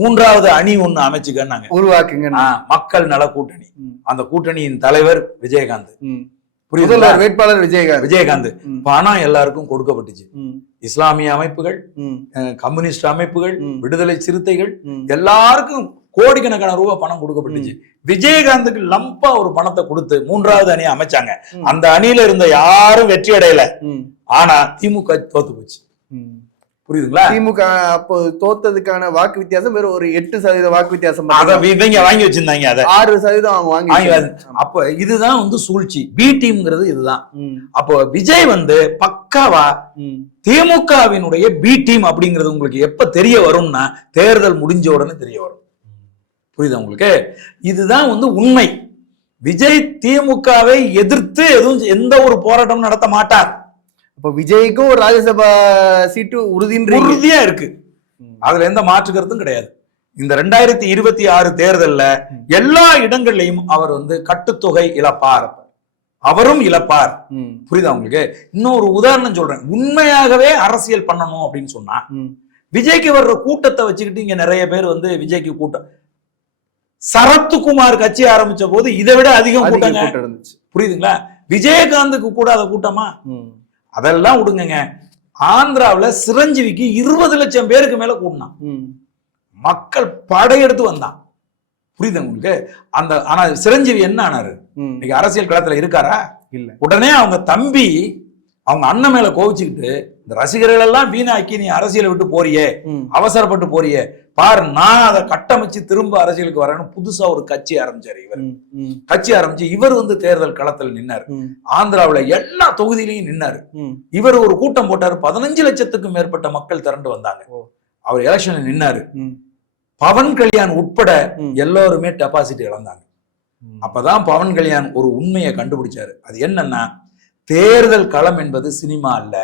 3வது அணி ஒண்ணு அமைச்சுக்கன்னாங்க, உருவாக்குங்க, மக்கள் நல கூட்டணி. அந்த கூட்டணியின் தலைவர் விஜயகாந்த், வேட்பாளர் விஜயகாந்த். பணம் எல்லாருக்கும் கொடுக்கப்பட்டுச்சு. இஸ்லாமிய அமைப்புகள், கம்யூனிஸ்ட் அமைப்புகள், விடுதலை சிறுத்தைகள் எல்லாருக்கும் கோடிக்கணக்கான ரூபாய் பணம் கொடுக்கப்பட்டுச்சு. விஜயகாந்துக்கு லம்பா ஒரு பணத்தை கொடுத்து 3வது அணியை அமைச்சாங்க. அந்த அணியில இருந்த யாரும் வெற்றி அடையல. ஆனா திமுக தோத்து போச்சு. புரியுதுங்களா? திமுக அப்போ தோத்ததுக்கான வாக்கு வித்தியாசம் வெறும் ஒரு 8% வாக்கு வித்தியாசம். இவங்க வாங்கி வச்சிருந்தாங்க, அதை 6% வாங்கி. அப்ப இதுதான் வந்து சூழ்ச்சி. பி டீம்ங்கிறது இதுதான். அப்போ விஜய் வந்து பக்காவா திமுகவினுடைய பி டீம் அப்படிங்கிறது உங்களுக்கு எப்ப தெரிய வரும்னா, தேர்தல் முடிஞ்ச உடனே தெரிய வரும். புரியுதா உங்களுக்கு? இதுதான் வந்து உண்மை. விஜய் திமுகவை எதிர்த்து எந்த ஒரு போராட்டம் நடத்த மாட்டார். அப்ப விஜய்க்கும் ஒரு ராஜ்யசபா சீட்டு உறுதியா இருக்கு. அதுல எந்த மாற்று கருத்தும் கிடையாது. இந்த 2026 தேர்தல்ல எல்லா இடங்கள்லயும் அவர் வந்து கட்டுத்தொகை இழப்பார், அவரும் இழப்பார். புரியுதா உங்களுக்கு? இன்னொரு உதாரணம் சொல்றேன். உண்மையாகவே அரசியல் பண்ணணும் அப்படின்னு சொன்னா விஜய்க்கு வர்ற கூட்டத்தை வச்சுக்கிட்டு இங்க நிறைய பேர் வந்து விஜய்க்கு கூட்டம், சரத்குமார் கட்சி ஆரம்பிச்ச போது இதை விட அதிகம் கூட்டங்க இருந்துச்சு. புரியுதுங்களா? விஜயகாந்துக்கு கூடாத கூட்டமா? அதெல்லாம் விடுங்க. ஆந்திராவில சிரஞ்சீவிக்கு 20 லட்சம் பேருக்கு மேல கூட்டினான். மக்கள் படையெடுத்து வந்தான். புரியுது உங்களுக்கு? அந்த ஆனா சிரஞ்சீவி என்ன ஆனாரு? இன்னைக்கு அரசியல் களத்துல இருக்காரா? இல்ல. உடனே அவங்க தம்பி அவங்க அண்ணன் மேல கோவிச்சுக்கிட்டு இந்த ரசிகர்கள் எல்லாம் வீணாக்கி நீ அரசியலை விட்டு போறியே, அவசரப்பட்டு போறியே பாரு, நான் அதை கட்டமைச்சு திரும்ப அரசியலுக்கு வரேன்னு புதுசா ஒரு கட்சி ஆரம்பிச்சாரு. இவர் கட்சி ஆரம்பிச்சு இவர் வந்து தேர்தல் களத்தில் நின்னாரு. ஆந்திராவில எல்லா தொகுதியிலையும் நின்னாரு. இவர் ஒரு கூட்டம் போட்டாரு. 15 லட்சத்துக்கும் மேற்பட்ட மக்கள் திரண்டு வந்தாங்க. அவர் எலெக்ஷன்ல நின்னாரு. பவன் கல்யாண் உட்பட எல்லாருமே டெபாசிட் இழந்தாங்க. அப்பதான் பவன் கல்யாண் ஒரு உண்மையை கண்டுபிடிச்சாரு. அது என்னன்னா, தேர்தல் களம் என்பது சினிமா அல்ல.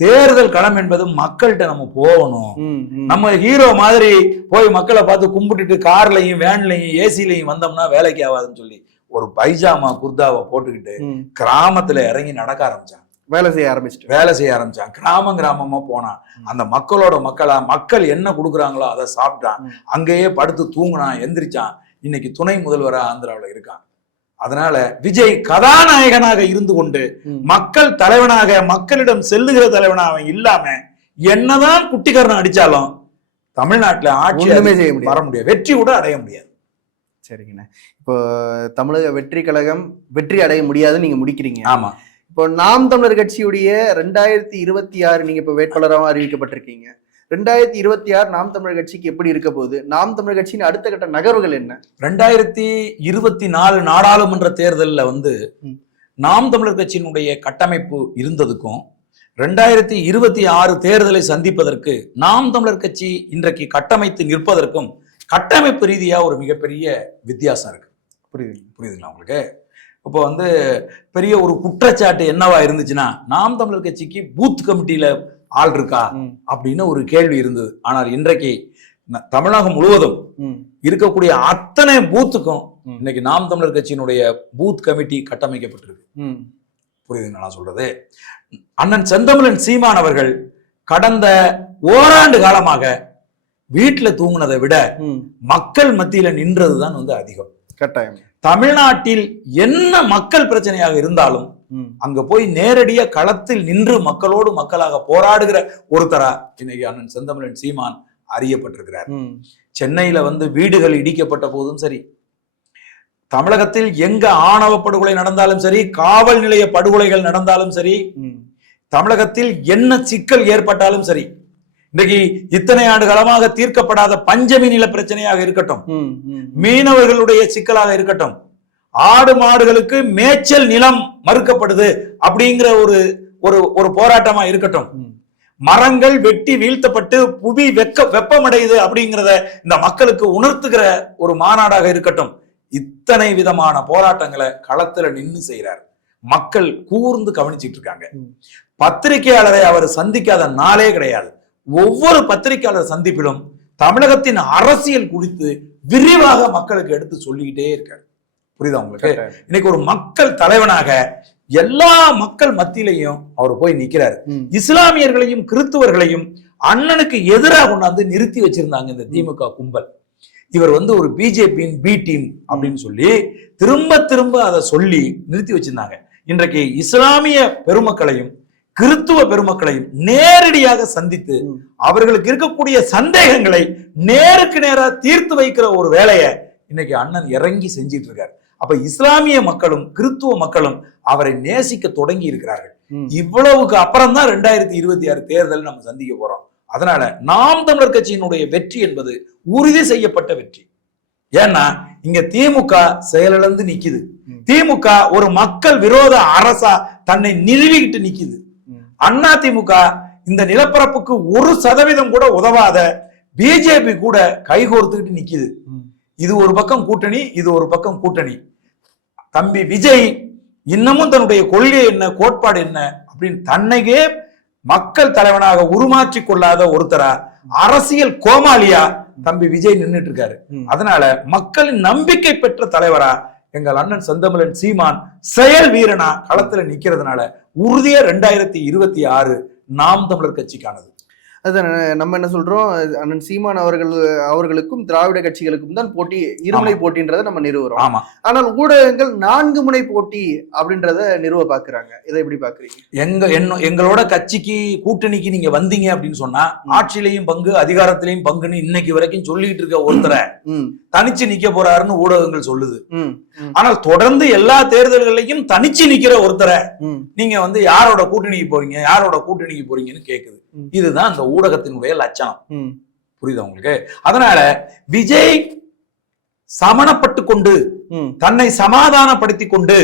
தேர்தல் களம் என்பது மக்கள்கிட்ட நம்ம போகணும். நம்ம ஹீரோ மாதிரி போய் மக்களை பார்த்து கும்பிட்டுட்டு கார்லயும் வேன்லயும் ஏசிலையும் வந்தோம்னா வேலைக்கு ஆகாதுன்னு சொல்லி ஒரு பைஜாமா குர்தாவை போட்டுக்கிட்டு கிராமத்துல இறங்கி நடக்க ஆரம்பிச்சான். வேலை செய்ய ஆரம்பிச்சான். கிராமமா போனான். அந்த மக்களோட மக்கள் என்ன கொடுக்குறாங்களோ அதை சாப்பிட்டான். அங்கேயே படுத்து தூங்குனான், எந்திரிச்சான். இன்னைக்கு துணை முதல்வரா ஆந்திராவில் இருக்கான். அதனால விஜய் கதாநாயகனாக இருந்து கொண்டு மக்கள் தலைவனாக, மக்களிடம் செல்லுகிற தலைவனாக இல்லாம என்னதான் குட்டிக்கரணம் அடிச்சாலும் தமிழ்நாட்டுல ஆட்சி வர முடியாது, வெற்றி கூட அடைய முடியாது. சரிங்கண்ணா, இப்போ தமிழக வெற்றி கழகம் வெற்றி அடைய முடியாதுன்னு நீங்க முடிக்கிறீங்க. ஆமா. இப்போ நாம் தமிழர் கட்சியுடைய 2026 நீங்க இப்ப வேட்பாளராக அறிவிக்கப்பட்டிருக்கீங்க. 2026 நாம் தமிழர் கட்சிக்கு எப்படி இருக்க போகுது? நாம் தமிழர் கட்சியின் அடுத்த கட்ட நகர்வுகள் என்ன? 2024 நாடாளுமன்ற தேர்தலில் வந்து நாம் தமிழர் கட்சியினுடைய கட்டமைப்பு இருந்ததுக்கும் 2026 தேர்தலை சந்திப்பதற்கு நாம் தமிழர் கட்சி இன்றைக்கு கட்டமைத்து நிற்பதற்கும் கட்டமைப்பு ரீதியா ஒரு மிகப்பெரிய வித்தியாசம் இருக்கு. புரியுதுங்களா உங்களுக்கு? இப்போ வந்து பெரிய ஒரு குற்றச்சாட்டு என்னவா இருந்துச்சுன்னா, நாம் தமிழர் கட்சிக்கு பூத் கமிட்டியில ஆள் இருக்கா அப்படின்னு ஒரு கேள்வி இருந்தது. ஆனால் இன்றைக்கு தமிழகம் முழுவதும் இருக்கக்கூடிய அத்தனை பூத்துக்கும் இன்னைக்கு நாம் தமிழர் கட்சியினுடைய பூத் கமிட்டி கட்டமைக்கப்பட்டிருக்கு. புரியுதுங்க நான் சொல்றது? அண்ணன் செந்தமிழன் சீமான் அவர்கள் கடந்த ஓராண்டு காலமாக வீட்டுல தூங்குனதை விட மக்கள் மத்தியில நின்றதுதான் வந்து அதிகம். கட்டாயம். தமிழ்நாட்டில் என்ன மக்கள் பிரச்சனையாக இருந்தாலும் அங்க போய் நேரடியா களத்தில் நின்று மக்களோடு மக்களாக போராடுகிற ஒருத்தரா இன்னைக்கு அண்ணன் செந்தமிழன் சீமான் அறியப்பட்டிருக்கிறார். சென்னையில வந்து வீடுகள் இடிக்கப்பட்ட போதும் சரி, தமிழகத்தில் எங்க ஆணவ படுகொலை நடந்தாலும் சரி, காவல் நிலைய படுகொலைகள் நடந்தாலும் சரி, தமிழகத்தில் என்ன சிக்கல் ஏற்பட்டாலும் சரி, இன்னைக்கு இத்தனை ஆண்டு காலமாக தீர்க்கப்படாத பஞ்சமி நில பிரச்சனையாக இருக்கட்டும், மீனவர்களுடைய சிக்கலாக இருக்கட்டும், ஆடு மாடுகளுக்கு மேய்ச்சல் நிலம் மறுக்கப்படுது அப்படிங்கிற ஒரு போராட்டமா இருக்கட்டும், மரங்கள் வெட்டி வீழ்த்தப்பட்டு புவி வெப்பமடையுது அப்படிங்கிறத இந்த மக்களுக்கு உணர்த்துகிற ஒரு மாநாடாக இருக்கட்டும், இத்தனை விதமான போராட்டங்களை களத்துல நின்று செய்யறாரு. மக்கள் கூர்ந்து கவனிச்சுட்டு இருக்காங்க. பத்திரிகையாளரை அவர் சந்திக்காத நாளே கிடையாது. ஒவ்வொரு பத்திரிகையாளர் சந்திப்பிலும் தமிழகத்தின் அரசியல் குறித்து விரிவாக மக்களுக்கு எடுத்து சொல்லிக்கிட்டே இருக்காரு. புரியுதா உங்களுக்கு? இன்னைக்கு ஒரு மக்கள் தலைவனாக எல்லா மக்கள் மத்தியிலையும் அவர் போய் நிக்கிறாரு. இஸ்லாமியர்களையும் கிறிஸ்துவர்களையும் அண்ணனுக்கு எதிராக கொண்டாந்து நிறுத்தி வச்சிருந்தாங்க இந்த திமுக கும்பல். இவர் வந்து ஒரு பிஜேபியின் பி டீம் அப்படின்னு சொல்லி திரும்ப திரும்ப அதை சொல்லி நிறுத்தி வச்சிருந்தாங்க. இன்றைக்கு இஸ்லாமிய பெருமக்களையும் கிறிஸ்துவ பெருமக்களையும் நேரடியாக சந்தித்து அவர்களுக்கு இருக்கக்கூடிய சந்தேகங்களை நேருக்கு நேரா தீர்த்து வைக்கிற ஒரு வேலையை இன்னைக்கு அண்ணன் இறங்கி செஞ்சிட்டு இருக்காரு. அப்ப இஸ்லாமிய மக்களும் கிறிஸ்துவ மக்களும் அவரை நேசிக்க தொடங்கி இருக்கிறார்கள். இவ்வளவுக்கு அப்புறம் தான் 2026 தேர்தல் நம்ம சந்திக்க போறோம். அதனால நாம் தமிழர் கட்சியினுடைய வெற்றி என்பது உறுதி செய்யப்பட்ட வெற்றி. ஏன்னா இங்க திமுக செயலிழந்து நிக்குது. திமுக ஒரு மக்கள் விரோத அரசா தன்னை நிறுவிக்கிட்டு நிக்குது. அண்ணா திமுக இந்த நிலப்பரப்புக்கு 1% கூட உதவாத பிஜேபி கூட கைகோர்த்துக்கிட்டு நிக்குது. இது ஒரு பக்கம் கூட்டணி, இது ஒரு பக்கம் கூட்டணி. தம்பி விஜய் இன்னமும் தன்னுடைய கொள்கை என்ன, கோட்பாடு என்ன அப்படின்னு தன்னைக்கே மக்கள் தலைவனாக உருமாற்றி கொள்ளாத ஒருத்தரா, அரசியல் கோமாளியா தம்பி விஜய் நின்றுட்டு இருக்காரு. அதனால மக்களின் நம்பிக்கை பெற்ற தலைவரா எங்கள் அண்ணன் செந்தமிழன் சீமான் செயல் வீரனா களத்துல நிக்கிறதுனால உறுதியா 2026 நாம் தமிழர் கட்சிக்கானது. அதான் நம்ம என்ன சொல்றோம், அண்ணன் சீமான் அவர்களுக்கும் திராவிட கட்சிகளுக்கும் தான் போட்டி, இருமுனை போட்டின்றத நம்ம நிறுவுறோம். ஆமா. ஆனால் ஊடகங்கள் 4 முனை போட்டி அப்படின்றத நிறுவ பாக்குறாங்க. இதை எப்படி பாக்குறீங்க? எங்களோட கட்சிக்கு கூட்டணிக்கு நீங்க வந்தீங்க அப்படின்னு சொன்னா ஆட்சியிலையும் பங்கு, அதிகாரத்திலையும் பங்குன்னு இன்னைக்கு வரைக்கும் சொல்லிட்டு இருக்க ஒருத்தரை தனிச்சு நிக்க போறாருன்னு ஊடகங்கள் சொல்லுது. ஆனால் தொடர்ந்து எல்லா தேர்தல்களையும் தனிச்சு நிக்கிற ஒருத்தரை நீங்க வந்து யாரோட கூட்டணிக்கு போறீங்க, யாரோட கூட்டணிக்கு போறீங்கன்னு கேக்குது. இதுதான் அந்த ஊடகத்தினுடைய லட்சணம். புரியுதா உங்களுக்கு? அதனால விஜய் சமணப்பட்டு கொண்டு, தன்னை சமாதானப்படுத்தி கொண்டு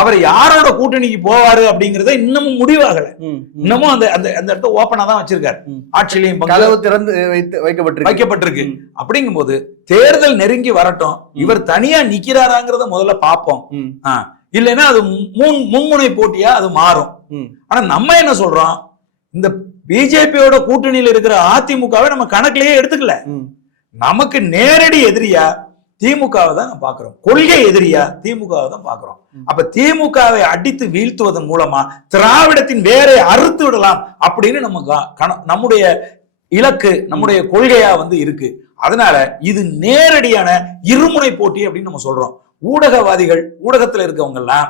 அவர் யாரோட கூட்டணிக்கு போவாரு அப்படிங்கறத இன்னமும் முடிவாகல. இன்னமும் அந்த அந்த இடத்த ஓப்பனா தான் வச்சிருக்காரு. ஆட்சியிலையும் கதவு திறந்து வைக்கப்பட்டிருக்கு. அப்படிங்கும் போது தேர்தல் நெருங்கி வரட்டும், இவர் தனியா நிக்கிறாராங்கிறத முதல்ல பார்ப்போம். இல்லைன்னா அது மும்முனை போட்டியா அது மாறும். ஆனா நம்ம என்ன சொல்றோம், இந்த பிஜேபியோட கூட்டணியில் இருக்கிற அதிமுகவை நம்ம கணக்கிலேயே எடுத்துக்கல. நமக்கு நேரடி எதிரியா திமுகவை தான் பாக்குறோம், கொள்கை எதிரியா திமுகவை தான் பாக்குறோம். அப்ப திமுகவை அடித்து வீழ்த்துவதன் மூலமா திராவிடத்தின் வேரை அறுத்து விடலாம் அப்படின்னு நம்முடைய இலக்கு, நம்முடைய கொள்கையா வந்து இருக்கு. அதனால இது நேரடியான இருமுனை போட்டி அப்படின்னு நம்ம சொல்றோம். ஊடகவாதிகள், ஊடகத்துல இருக்கவங்க எல்லாம்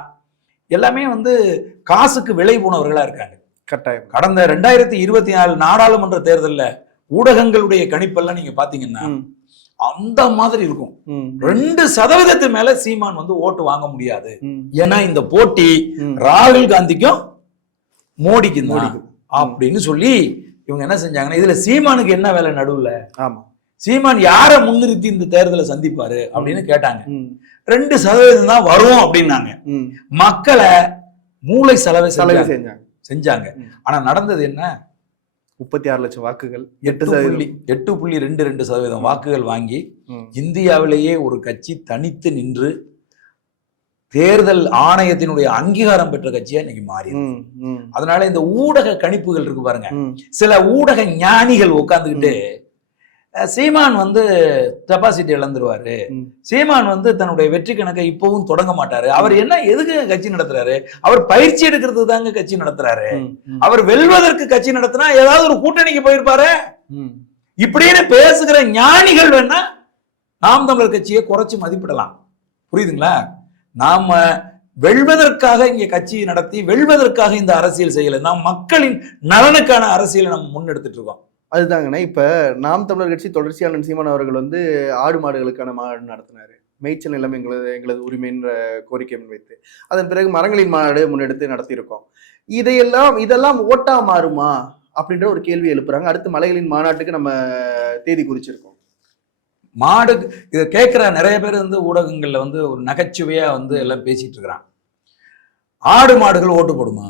எல்லாமே வந்து காசுக்கு விலை போனவர்களா இருக்காங்க. கட்டாயம். கடந்த 2024 நாடாளுமன்ற தேர்தலில் ஊடகங்களுடைய கணிப்பெல்லாம் நீங்க பாத்தீங்கன்னா அந்த மாதிரி இருக்கும். 2% மேல சீமான் வந்து ஓட்டு வாங்க முடியாது. ஏன்னா இந்த போட்டி ராகுல் காந்திக்கும் மோடிக்கும் அப்படின்னு சொல்லி இவங்க என்ன செஞ்சாங்கன்னா, இதுல சீமானுக்கு என்ன வேலை நடுவுல? ஆமா, சீமான் யார முன்னிறுத்தி இந்த தேர்தலை சந்திப்பாரு அப்படின்னு கேட்டாங்க. 2% தான் வரும் அப்படின்னாங்க. மக்களை மூளை செலவை செஞ்சாங்க. ஆனா நடந்தது என்ன? 36 லட்சம் வாக்குகள், 8.22% வாக்குகள் வாங்கி இந்தியாவிலேயே ஒரு கட்சி தனித்து நின்று தேர்தல் ஆணையத்தினுடைய அங்கீகாரம் பெற்ற கட்சியா இன்னைக்கு மாறி. அதனால இந்த ஊடக கணிப்புகள் இருக்கு பாருங்க, சில ஊடக ஞானிகள் உட்கார்ந்துகிட்டு சீமான் வந்து டெபாசிட் இழந்துருவாரு, சீமான் வந்து தன்னுடைய வெற்றி கணக்கை இப்பவும் தொடங்க மாட்டாரு, அவர் என்ன எதுக்கு கட்சி நடத்துறாரு, அவர் பயிற்சி எடுக்கிறதுக்கு தாங்க கட்சி நடத்துறாரு, அவர் வெல்வதற்கு கட்சி நடத்தினா ஏதாவது ஒரு கூட்டணிக்கு போயிருப்பாரு இப்படின்னு பேசுகிற ஞானிகள் வேணா நாம் தமிழர் கட்சியை குறைச்சு மதிப்பிடலாம். புரியுதுங்களா? நாம வெல்வதற்காக இங்க கட்சியை நடத்தி வெல்வதற்காக இந்த அரசியல் செய்யல, நாம் மக்களின் நலனுக்கான அரசியலை நம்ம முன்னெடுத்துட்டு இருக்கோம். அதுதாங்கண்ணா. இப்ப நாம் தமிழர் கட்சி தொடர்ச்சியாளன் சீமான் அவர்கள் வந்து ஆடு மாடுகளுக்கான மாநாடு நடத்தினாரு. மேய்ச்சல் நிலம் எங்களது உரிமைன்ற கோரிக்கை முன்வைத்து, அதன் பிறகு மரங்களின் மாநாடு முன்னெடுத்து நடத்தியிருக்கோம். இதெல்லாம் ஓட்டா மாறுமா அப்படின்ற ஒரு கேள்வி எழுப்புறாங்க. அடுத்து மலைகளின் மாநாட்டுக்கு நம்ம தேதி குறிச்சிருக்கோம். மாடு இதை கேட்கிற நிறைய பேர் வந்து ஊடகங்கள்ல வந்து ஒரு நகைச்சுவையா வந்து எல்லாம் பேசிட்டு இருக்கிறான். ஆடு மாடுகள் ஓட்டு போடுமா,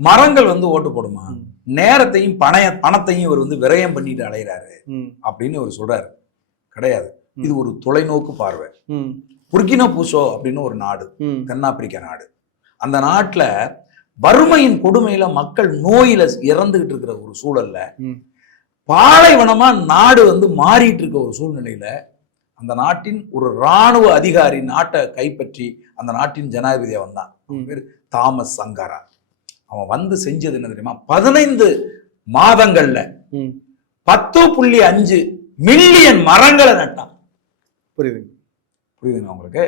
மரங்கள் வந்து ஓட்டு போடுமா, நேரத்தையும் பணத்தையும் இவர் வந்து விரயம் பண்ணிட்டு அலைகிறாரு அப்படின்னு இவர் சொல்றாரு. கிடையாது, இது ஒரு தொலைநோக்கு பார்வை. புர்கினா பூசோ அப்படின்னு ஒரு நாடு, தென்னாப்பிரிக்கா நாடு. அந்த நாட்டுல வறுமையின் கொடுமையில மக்கள் நோயில இறந்துகிட்டு இருக்கிற ஒரு சூழல்ல, பாலைவனமா நாடு வந்து மாறிட்டு இருக்க ஒரு சூழ்நிலையில அந்த நாட்டின் ஒரு இராணுவ அதிகாரி நாட்டை கைப்பற்றி அந்த நாட்டின் ஜனாதிபதியா வந்தான். அவன் பேர் தாமஸ் சங்காரா. அவன் வந்து செஞ்சது என்ன தெரியுமா? 15 மாதங்கள்ல 10.5 மில்லியன் மரங்களை நட்டான். புரியுதுங்க உங்களுக்கு?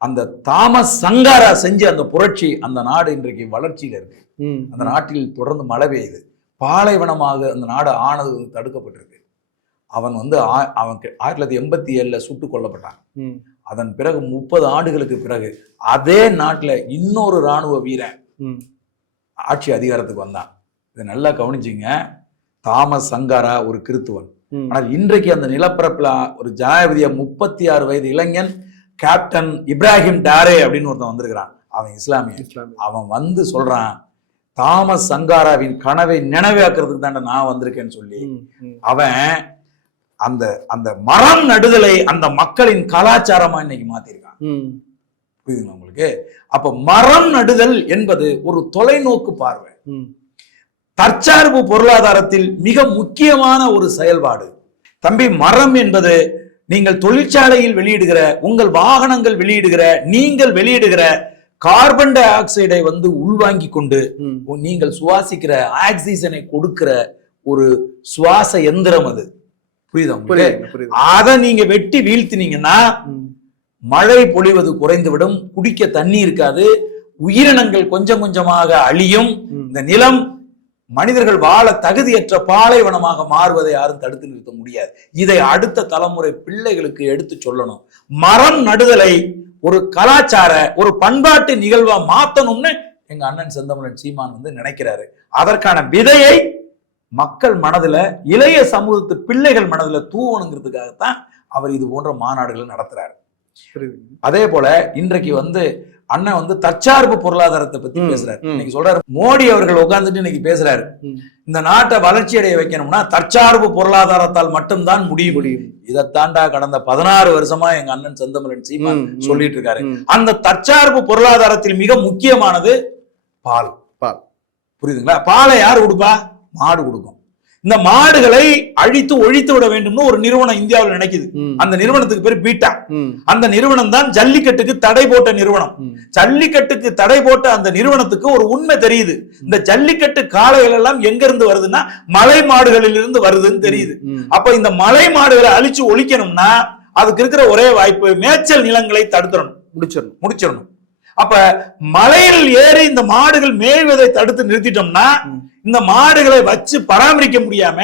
அந்த தாமஸ் சங்காரா செஞ்ச அந்த புரட்சி, அந்த நாடு இன்றைக்கு வளர்ச்சியில இருக்கு. அந்த நாட்டில் தொடர்ந்து மழை பெய்யுது. பாலைவனமாக அந்த நாடு ஆனது தடுக்கப்பட்டிருக்கு. அவன் வந்து 1987 சுட்டுக் கொல்லப்பட்டான். அதன் பிறகு 30 ஆண்டுகளுக்கு பிறகு அதே நாட்டுல இன்னொரு இராணுவ வீரன் ஆட்சி அதிகாரத்துக்கு வந்தான். இதை நல்லா கவனிச்சிங்க. தாமஸ் சங்காரா ஒரு கிறித்துவன். ஆனால் இன்றைக்கு அந்த நிலப்பரப்புல ஒரு ஜனாதிபதியா 36 வயது இளைஞன் கேப்டன் இப்ராஹிம் டாரே அப்படின்னு ஒருத்தன் வந்திருக்கிறான். அவன் இஸ்லாமிய. அவன் வந்து சொல்றான், தாமஸ் சங்காராவின் கனவை நினைவாக்குறதுக்கு தாண்ட நான் வந்திருக்கேன்னு சொல்லி அவன் அந்த அந்த மரம் நடுதலை அந்த மக்களின் கலாச்சாரமா இன்னைக்கு மாத்திருக்கான். புரியுதுங்களா உங்களுக்கு? அப்ப மரம் நடுதல் என்பது ஒரு தொலைநோக்கு பார்வை, தற்சார்பு பொருளாதாரத்தில் மிக முக்கியமான ஒரு செயல்பாடு. தம்பி, மரம் என்பது நீங்கள் தொழிற்சாலையில் வெளியிடுகிற, உங்கள் வாகனங்கள் வெளியிடுகிற, நீங்கள் வெளியிடுகிற கார்பன் டை ஆக்சைடை வந்து உள்வாங்கி கொண்டு நீங்கள் சுவாசிக்கிற ஆக்சிஜனை கொடுக்கிற ஒரு சுவாச எந்திரம் அது. புரியுதா? அதை நீங்க வெட்டி வீழ்த்தினீங்கன்னா மழை பொழிவது குறைந்துவிடும், குடிக்க தண்ணி இருக்காது, உயிரினங்கள் கொஞ்சம் கொஞ்சமாக அழியும், இந்த நிலம் மனிதர்கள் வாழ தகுதியற்ற பாலைவனமாக மாறுவதை யாரும் தடுத்து நிறுத்த முடியாது. இதை அடுத்த தலைமுறை பிள்ளைகளுக்கு எடுத்து சொல்லணும். மரம் நடுதலை ஒரு கலாச்சார, ஒரு பண்பாட்டு நிகழ்வா மாத்தணும்னு எங்க அண்ணன் செந்தமிழன் சீமான் வந்து நினைக்கிறாரு. அதற்கான விதையை மக்கள் மனதுல, இளைய சமூகத்து பிள்ளைகள் மனதுல தூவணுங்கிறதுக்காகத்தான் அவர் இது போன்ற மாநாடுகள் நடத்துறாரு. அதே போல இன்றைக்கு வந்து அண்ணன் வந்து தற்சார்பு பொருளாதாரத்தை பத்தி பேசுறாரு. இன்னைக்கு சொல்றாரு, மோடி அவர்கள் உட்கார்ந்துட்டு இன்னைக்கு பேசுறாரு, இந்த நாட்டை வளர்ச்சி அடைய வைக்கணும்னா தற்சார்பு பொருளாதாரத்தால் மட்டும்தான் முடியும். இதைத்தாண்டா கடந்த 16 வருஷமா எங்க அண்ணன் செந்தமிழன் சீமான் சொல்லிட்டு இருக்காரு. அந்த தற்சார்பு பொருளாதாரத்தில் மிக முக்கியமானது பால். புரியுதுங்களா? பாலை யார் கொடுப்பா? மாடு கொடுக்கும். இந்த மாடுகளை அழித்து ஒழித்து விட வேண்டும்னு ஒரு நிறுவனம் இந்தியாவில் நினைக்குது. அந்த நிறுவனத்துக்கு பேர் பீட்டா. அந்த நிறுவனம் தான் ஜல்லிக்கட்டுக்கு தடை போட்ட நிறுவனம். ஜல்லிக்கட்டுக்கு தடை போட்ட அந்த நிறுவனத்துக்கு ஒரு உண்மை தெரியுது, இந்த ஜல்லிக்கட்டு காளைகள் எல்லாம் எங்க இருந்து வருதுன்னா மலை மாடுகளில் இருந்து வருதுன்னு தெரியுது. அப்ப இந்த மலை மாடுகளை அழிச்சு ஒழிக்கணும்னா அதுக்கு இருக்கிற ஒரே வாய்ப்பு மேய்ச்சல் நிலங்களை தடுத்துடணும், முடிச்சிடணும். அப்ப மலையில் ஏறி இந்த மாடுகள் மேய்வதை தடுத்து நிறுத்திட்டோம்னா இந்த மாடுகளை வச்சு பராமரிக்க முடியாம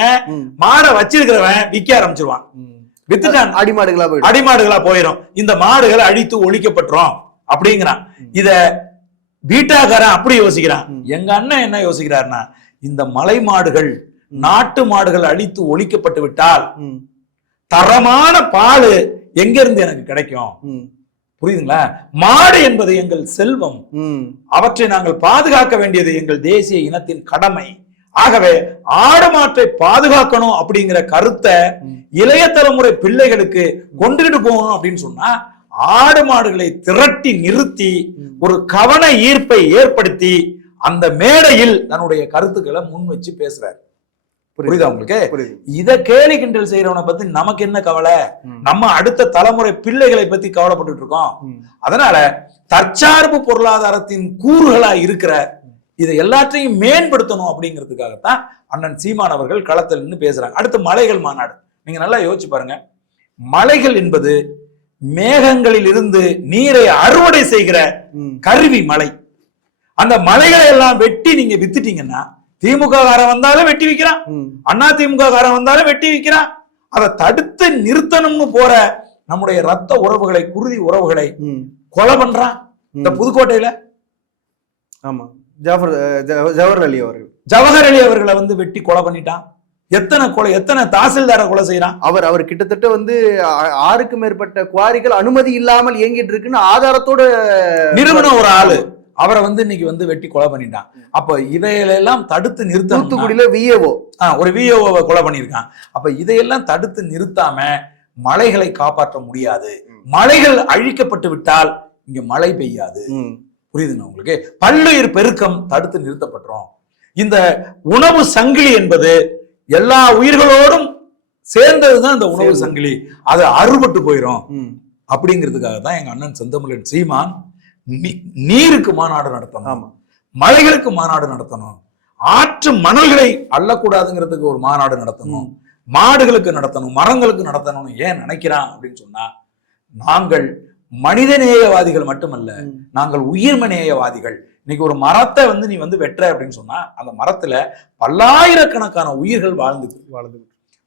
மாடை வச்சிருக்கிறவன் விற்க ஆரம்பிச்சிருவான், வித்துட்டான், அடிமாடுகளா போயிடும். இந்த மாடுகளை அழித்து ஒழிக்கப்பட்டுரும் அப்படிங்கிறான். இத பீட்டாக்காரன் அப்படி யோசிக்கிறான். எங்க அண்ணன் என்ன யோசிக்கிறார்னா, இந்த மலை மாடுகள், நாட்டு மாடுகள் அழித்து ஒழிக்கப்பட்டு விட்டால் தரமான பால் எங்க இருந்து எனக்கு கிடைக்கும்? புரியுதுங்களா? மாடு என்பது எங்கள் செல்வம், அவற்றை நாங்கள் பாதுகாக்க வேண்டியது எங்கள் தேசிய இனத்தின் கடமை. ஆகவே ஆடு மாட்டை பாதுகாக்கணும் அப்படிங்கிற கருத்தை இளைய தலைமுறை பிள்ளைகளுக்கு கொண்டுகிட்டு போகணும் அப்படின்னு சொன்னா ஆடு மாடுகளை திரட்டி நிறுத்தி ஒரு கவன ஈர்ப்பை ஏற்படுத்தி அந்த மேடையில் தன்னுடைய கருத்துக்களை முன் வச்சு பேசுறாரு. புரியுதா உங்களுக்கு? இத கேலி கிண்டல் செய்யறவனை பத்தி நமக்கு என்ன கவலை? நம்ம அடுத்த தலைமுறை பிள்ளைகளை பத்தி கவலைப்பட்டு இருக்கோம். அதனால தற்சார்பு பொருளாதாரத்தின் கூறுகளா இருக்கிற இதை எல்லாத்தையும் மேம்படுத்தணும் அப்படிங்கிறதுக்காகத்தான் அண்ணன் சீமான் அவர்கள் களத்தில் நின்று பேசுறாங்க. அடுத்து மலைகள் மாநாடு. நீங்க நல்லா யோசிச்சு பாருங்க. மலைகள் என்பது மேகங்களில் இருந்து நீரை அறுவடை செய்கிற கருவி மலை. அந்த மலைகளை எல்லாம் வெட்டி நீங்க வித்துட்டீங்கன்னா திமுக காரன் வந்தாலும் வெட்டி வைக்கிறான், அண்ணா திமுக காரன் வந்தாலும் வெட்டி வைக்கிறான். அதை தடுத்து நிறுத்தணும்னு போற நம்முடைய ரத்த உறவுகளை, குருதி உறவுகளை கொலை பண்றான் இந்த புதுக்கோட்டையில. ஆமா, ஜவஹர் அலி அவர்களை வந்து வெட்டி கொலை பண்ணிட்டான். எத்தனை கொலை, எத்தனை தாசில்தார கொலை செய்யறான். அவர் கிட்டத்தட்ட வந்து 6க்கும் மேற்பட்ட குவாரிகள் அனுமதி இல்லாமல் இயங்கிட்டு இருக்குன்னு ஆதாரத்தோட நிறுவனம் ஒரு ஆளு அவரை வந்து இன்னைக்கு வந்து வெட்டி கொலை பண்ணிட்டான். அப்ப இதையெல்லாம் தடுத்து நிறுத்த, தூத்துக்குடியில ஒரு விஏஓவை கொலை பண்ணியிருக்கான். அப்ப இதையெல்லாம் தடுத்து நிறுத்தாம மலைகளை காப்பாற்ற முடியாது. மலைகள் அழிக்கப்பட்டு விட்டால் இங்க மழை பெய்யாது. புரியுதுங்க உங்களுக்கு? பல்லுயிர் பெருக்கம் தடுத்து நிறுத்தப்பட்டுரும். இந்த உணவு சங்கிலி என்பது எல்லா உயிர்களோடும் சேர்ந்ததுதான் இந்த உணவு சங்கிலி, அது அறுபட்டு போயிடும். அப்படிங்கிறதுக்காக தான் எங்க அண்ணன் செந்தமிழன் சீமான் நீருக்கு மாநாடு நடத்தணும், மலைகளுக்கு மாநாடு நடத்தணும், ஆற்று மணல்களை அள்ளக்கூடாதுங்கிறதுக்கு ஒரு மாநாடு நடத்தணும், மாடுகளுக்கு நடத்தணும், மரங்களுக்கு நடத்தணும்னு ஏன் நினைக்கிறான் அப்படின்னு சொன்னா, நாங்கள் மனிதநேயவாதிகள் மட்டுமல்ல, நாங்கள் உயிர்மநேயவாதிகள். இன்னைக்கு ஒரு மரத்தை வந்து நீ வந்து வெட்டுற அப்படின்னு சொன்னா அந்த மரத்துல பல்லாயிரக்கணக்கான உயிர்கள் வாழ்ந்து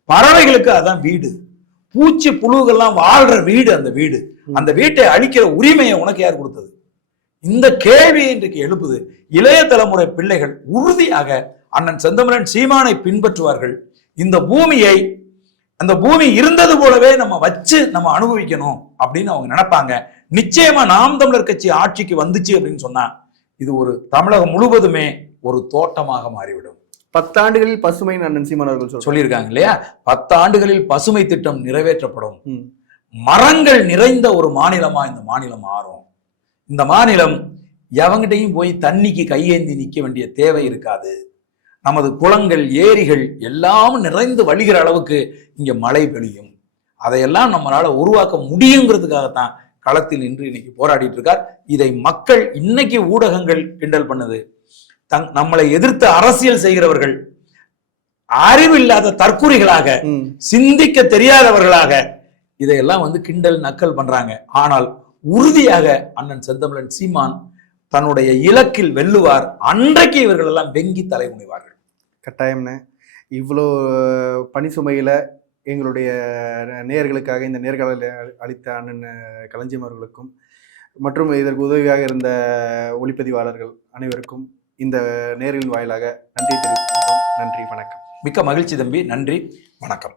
பறவைகளுக்கு அதான் வீடு, பூச்சி புழுகள்லாம் வாழ்ற வீடு அந்த வீடு. அந்த வீட்டை அழிக்கிற உரிமையை உனக்கு யார் கொடுத்தது? இந்த கேள்வியை இன்றைக்கு எழுப்புது. இளைய தலைமுறை பிள்ளைகள் உறுதியாக அண்ணன் செந்தமிழன் சீமானை பின்பற்றுவார்கள். இந்த பூமியை, அந்த பூமி இருந்தது போலவே நம்ம வச்சு நம்ம அனுபவிக்கணும் அப்படின்னு அவங்க நினைப்பாங்க. நிச்சயமா நாம் தமிழர் கட்சி ஆட்சிக்கு வந்துச்சு அப்படின்னு சொன்னா இது ஒரு தமிழகம் முழுவதுமே ஒரு தோட்டமாக மாறிவிடும். 10 ஆண்டுகளில் பசுமை அண்ணன் சீமான் அவர்கள் சொல்லியிருக்காங்க இல்லையா? 10 ஆண்டுகளில் பசுமை திட்டம் நிறைவேற்றப்படும். மரங்கள் நிறைந்த ஒரு மாநிலமா இந்த மாநிலம் மாறும். இந்த மாநிலம் எவங்கிட்டையும் போய் தண்ணிக்கு கையேந்தி நிற்க வேண்டிய தேவை இருக்காது. நமது குளங்கள், ஏரிகள் எல்லாம் நிறைந்து வழிகிற அளவுக்கு இங்க மழை பெய்யும். அதையெல்லாம் நம்மளால உருவாக்க முடியுங்கிறதுக்காகத்தான் களத்தில் நின்று இன்னைக்கு போராடிட்டு இருக்கார். இதை மக்கள், இன்னைக்கு ஊடகங்கள் கிண்டல் பண்ணுது. நம்மளை எதிர்த்து அரசியல் செய்கிறவர்கள் அறிவில்லாத தற்குறிகளாக, சிந்திக்க தெரியாதவர்களாக இதையெல்லாம் கிண்டல் நக்கல் பண்றாங்க. ஆனால் உறுதியாக அண்ணன் செந்தமிழன் சீமான் தன்னுடைய இலக்கில் வெல்லுவார். அன்றைக்கு இவர்கள் எல்லாம் வெங்கி தலை குனிவார்கள். கட்டாயம்னு இவ்வளோ பணி சுமையில எங்களுடைய நேயர்களுக்காக இந்த நேர்காணலை அளித்த அண்ணன் களஞ்சியம் அவர்களுக்கும் மற்றும் இதற்கு உதவியாக இருந்த ஒளிப்பதிவாளர்கள் அனைவருக்கும் இந்த நேர்களின் வாயிலாக நன்றி தெரிவித்துள்ளோம். நன்றி, வணக்கம். மிக்க மகிழ்ச்சி தம்பி. நன்றி, வணக்கம்.